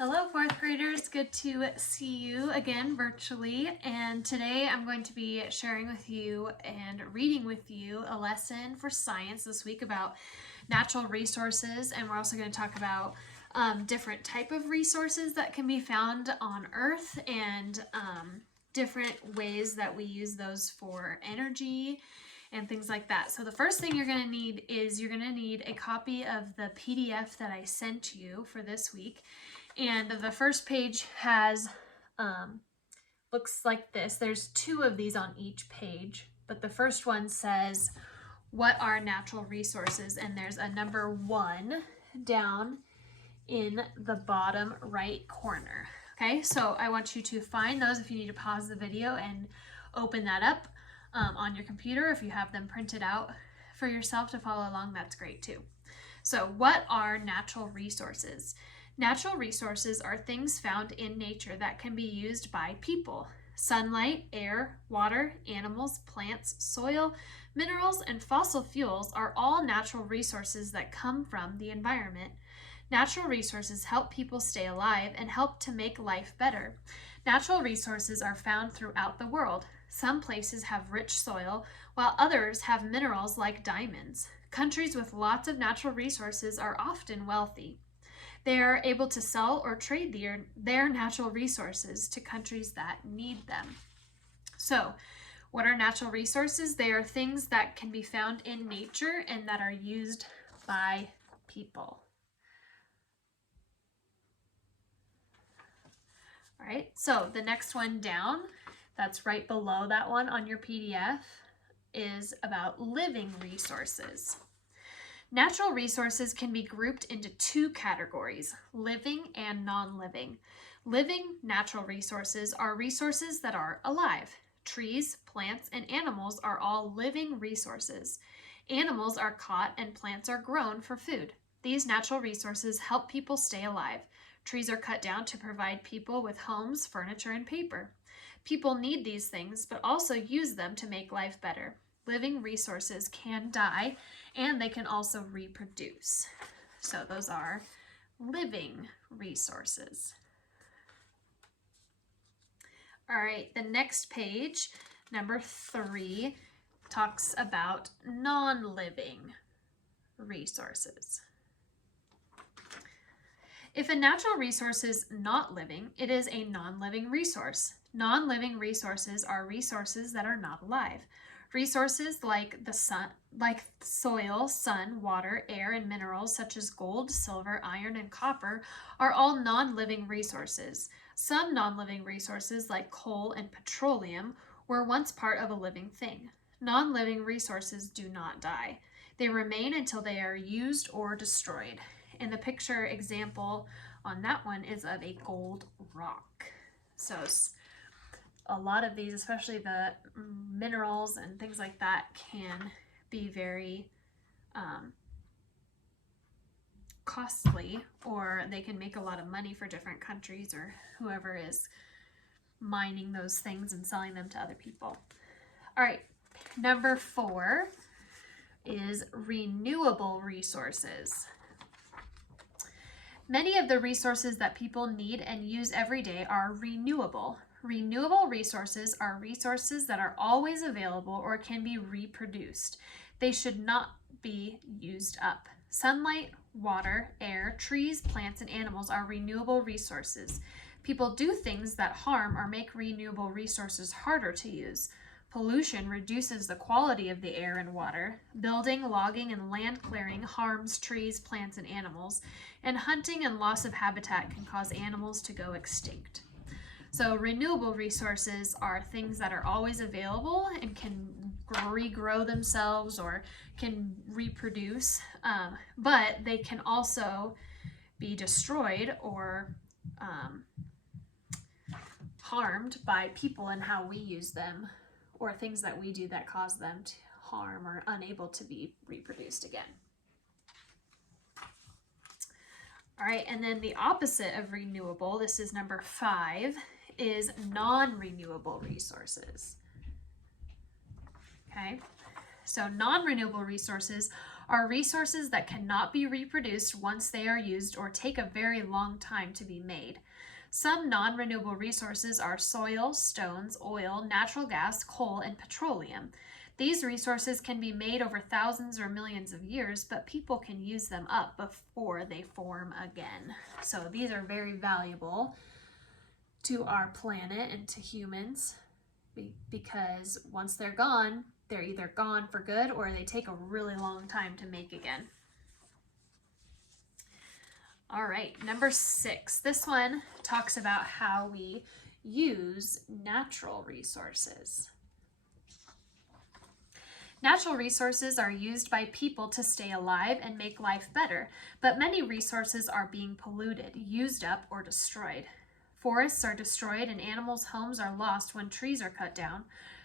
Hello, fourth graders. Good to see you again virtually. And today I'm going to be sharing with you and reading with you a lesson for science this week about natural resources. And we're also going to talk about different type of resources that can be found on Earth and different ways that we use those for energy and things like that. So the first thing you're going to need is a copy of the PDF that I sent you for this week. And the first page has, looks like this. There's two of these on each page, but the first one says, what are natural resources? And there's a number 1 down in the bottom right corner. Okay, so I want you to find those. If you need to pause the video and open that up on your computer, if you have them printed out for yourself to follow along, that's great too. So what are natural resources? Natural resources are things found in nature that can be used by people. Sunlight, air, water, animals, plants, soil, minerals, and fossil fuels are all natural resources that come from the environment. Natural resources help people stay alive and help to make life better. Natural resources are found throughout the world. Some places have rich soil, while others have minerals like diamonds. Countries with lots of natural resources are often wealthy. They are able to sell or trade their natural resources to countries that need them. So, what are natural resources? They are things that can be found in nature and that are used by people. All right, so the next one down, that's right below that one on your PDF, is about living resources. Natural resources can be grouped into 2 categories, living and non-living. Living natural resources are resources that are alive. Trees, plants, and animals are all living resources. Animals are caught and plants are grown for food. These natural resources help people stay alive. Trees are cut down to provide people with homes, furniture, and paper. People need these things, but also use them to make life better. Living resources can die, and they can also reproduce. So those are living resources. All right, the next page, number 3, talks about non-living resources. If a natural resource is not living, it is a non-living resource. Non-living resources are resources that are not alive. Resources like the sun, like soil, sun, water, air, and minerals such as gold, silver, iron, and copper are all non-living resources. Some non-living resources like coal and petroleum were once part of a living thing. Non-living resources do not die. They remain until they are used or destroyed. And the picture example on that one is of a gold rock. So a lot of these, especially the minerals and things like that, can be very costly, or they can make a lot of money for different countries or whoever is mining those things and selling them to other people. All right, number 4 is renewable resources. Many of the resources that people need and use every day are renewable. Renewable resources are resources that are always available or can be reproduced. They should not be used up. Sunlight, water, air, trees, plants, and animals are renewable resources. People do things that harm or make renewable resources harder to use. Pollution reduces the quality of the air and water. Building, logging, and land clearing harms trees, plants, and animals. And hunting and loss of habitat can cause animals to go extinct. So renewable resources are things that are always available and can regrow themselves or can reproduce, but they can also be destroyed or harmed by people and how we use them, or things that we do that cause them to harm or unable to be reproduced again. All right, and then the opposite of renewable, this is number 5, is non-renewable resources. Okay, so non-renewable resources are resources that cannot be reproduced once they are used or take a very long time to be made. Some non-renewable resources are soil, stones, oil, natural gas, coal, and petroleum. These resources can be made over thousands or millions of years, but people can use them up before they form again. So these are very valuable to our planet and to humans because once they're gone, they're either gone for good or they take a really long time to make again. All right, number 6. This one talks about how we use natural resources. Natural resources are used by people to stay alive and make life better, but many resources are being polluted, used up, or destroyed. Forests are destroyed and animals' homes are lost when trees are cut down.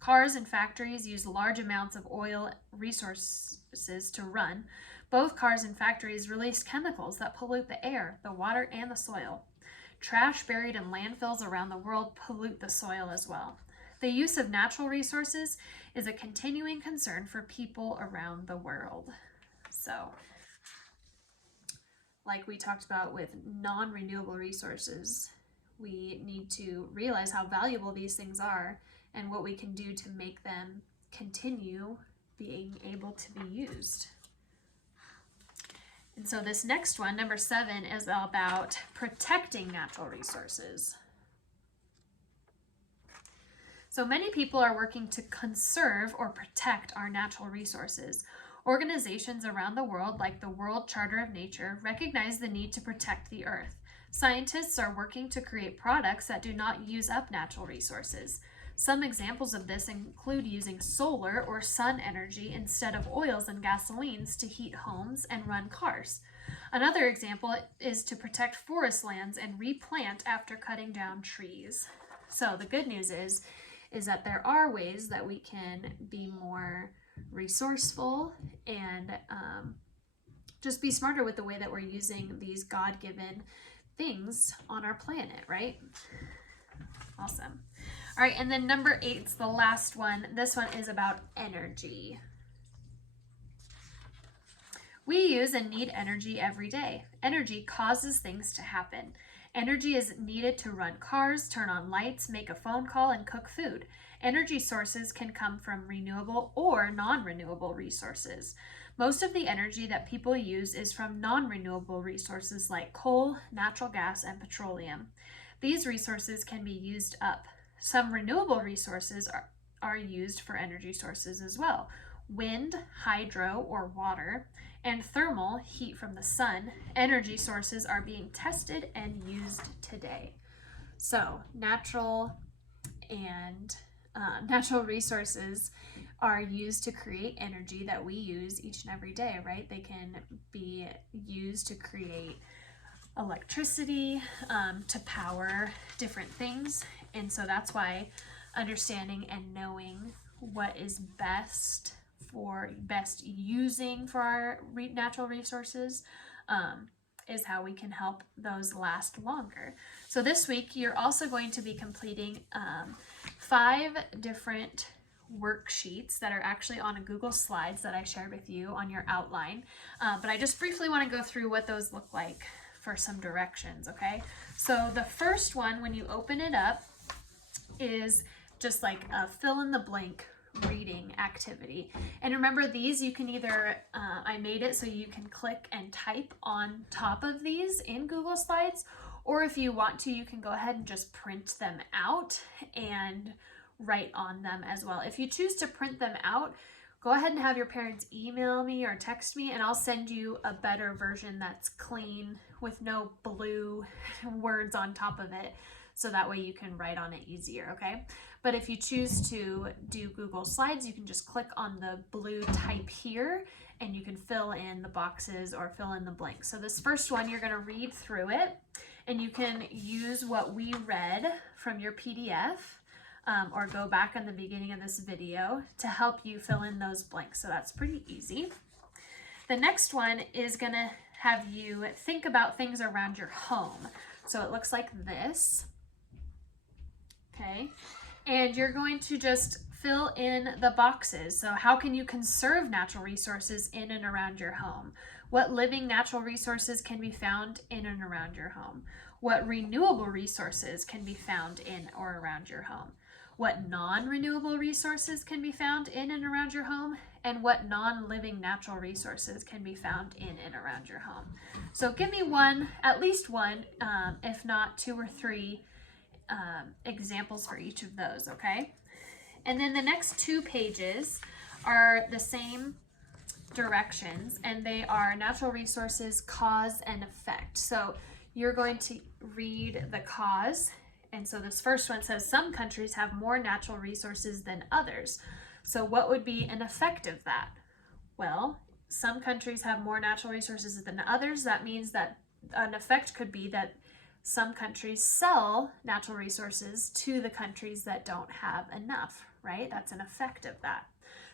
Cars and factories use large amounts of oil resources to run. Both cars and factories release chemicals that pollute the air, the water, and the soil. Trash buried in landfills around the world pollute the soil as well. The use of natural resources is a continuing concern for people around the world. So, like we talked about with non-renewable resources, we need to realize how valuable these things are and what we can do to make them continue being able to be used. And so this next one, number 7, is about protecting natural resources. So many people are working to conserve or protect our natural resources. Organizations around the world, like the World Charter of Nature, recognize the need to protect the earth. Scientists are working to create products that do not use up natural resources. Some examples of this include using solar or sun energy instead of oils and gasolines to heat homes and run cars. Another example is to protect forest lands and replant after cutting down trees. So the good news is that there are ways that we can be more resourceful and just be smarter with the way that we're using these God-given things on our planet, right? Awesome. All right, and then number 8 is the last one. This one is about energy. We use and need energy every day. Energy causes things to happen. Energy is needed to run cars, turn on lights, make a phone call, and cook food. Energy sources can come from renewable or non-renewable resources. Most of the energy that people use is from non-renewable resources like coal, natural gas, and petroleum. These resources can be used up. Some renewable resources are used for energy sources as well. Wind, hydro, or water, and thermal, heat from the sun, energy sources are being tested and used today. So natural resources are used to create energy that we use each and every day, right? They can be used to create electricity, to power different things. And so that's why understanding and knowing what is best using for our natural resources is how we can help those last longer. So this week, you're also going to be completing 5 different worksheets that are actually on a Google Slides that I shared with you on your outline. But I just briefly want to go through what those look like for some directions, okay? So the first one, when you open it up, is just like a fill in the blank reading activity. And remember, these you can either, I made it so you can click and type on top of these in Google Slides, or if you want to, you can go ahead and just print them out and write on them as well. If you choose to print them out, go ahead and have your parents email me or text me, and I'll send you a better version that's clean with no blue words on top of it, so that way you can write on it easier, okay? But if you choose to do Google Slides, you can just click on the blue type here, and you can fill in the boxes or fill in the blanks. So this first one, you're gonna read through it, and you can use what we read from your PDF, or go back in the beginning of this video to help you fill in those blanks. So that's pretty easy. The next one is gonna have you think about things around your home. So it looks like this, okay? And you're going to just fill in the boxes. So how can you conserve natural resources in and around your home? What living natural resources can be found in and around your home? What renewable resources can be found in or around your home? What non-renewable resources can be found in and around your home? And what non-living natural resources can be found in and around your home? So give me one, at least one, if not 2 or 3 examples for each of those, okay? And then the next 2 pages are the same directions, and they are natural resources, cause and effect. So you're going to read the cause. And so this first one says some countries have more natural resources than others. So what would be an effect of that? Well, some countries have more natural resources than others. That means that an effect could be that some countries sell natural resources to the countries that don't have enough, right? That's an effect of that.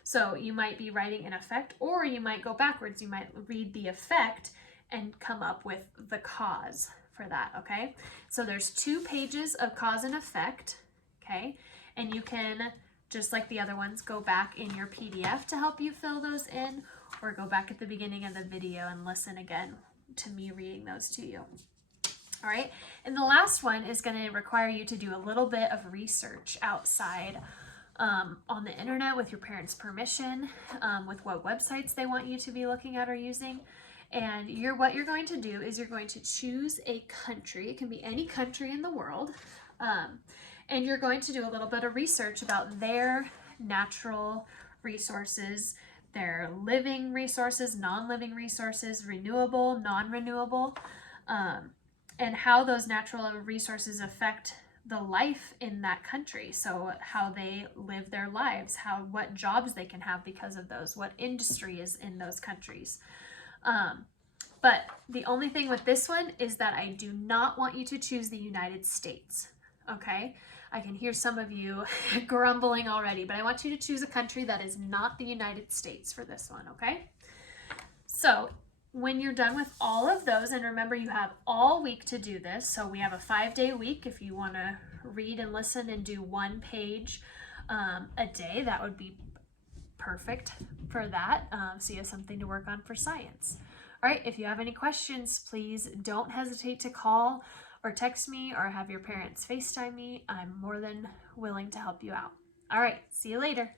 So you might be writing an effect, or you might go backwards. You might read the effect and come up with the cause for that, okay? So there's 2 pages of cause and effect, okay? And you can, just like the other ones, go back in your PDF to help you fill those in, or go back at the beginning of the video and listen again to me reading those to you. All right, and the last one is going to require you to do a little bit of research outside on the internet with your parents' permission, with what websites they want you to be looking at or using. And what you're going to do is you're going to choose a country. It can be any country in the world. And you're going to do a little bit of research about their natural resources, their living resources, non-living resources, renewable, non-renewable, and how those natural resources affect the life in that country. So how they live their lives, what jobs they can have because of those, what industry is in those countries. But the only thing with this one is that I do not want you to choose the United States, okay? I can hear some of you grumbling already, but I want you to choose a country that is not the United States for this one, okay? So when you're done with all of those, and remember you have all week to do this, so we have a 5-day week. If you want to read and listen and do 1 page a day, that would be perfect for that, so you have something to work on for science. All right, if you have any questions, please don't hesitate to call or text me or have your parents FaceTime me. I'm more than willing to help you out. All right, see you later.